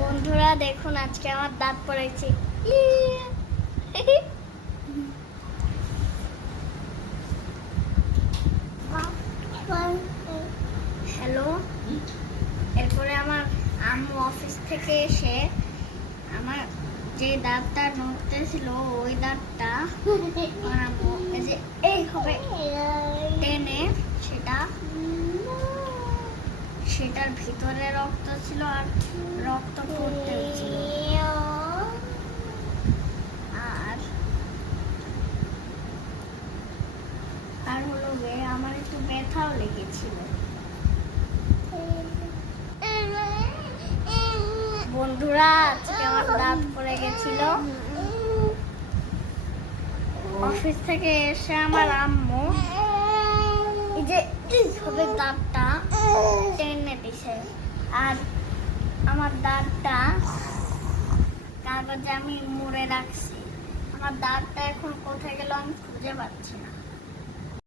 বন্ধুরা দেখুন আজকে আমার দাঁত পড়েছে। হ্যালো, এরপরে আমার আম্মু অফিস থেকে এসে আমার যে দাঁতটা নড়তেছিল ওই দাঁতটা আমার আম্মু এই যে এইভাবে টেনে সেটার ভিতরে রক্ত ছিল আর রক্ত পড়তেছিল। আর হলো আমার একটু ব্যথাও লেগেছিল। বন্ধুরা আজকে আমার দাঁত পড়ে গেছিল। অফিস থেকে এসে আমার আম্মু এই যে এইভাবে দাঁতটা টেনে দিছে আর আমার দাঁতটা কাগজে আমি মুড়ে রাখছি। আমার দাঁতটা এখন কোথায় গেল আমি খুঁজে পাচ্ছি না।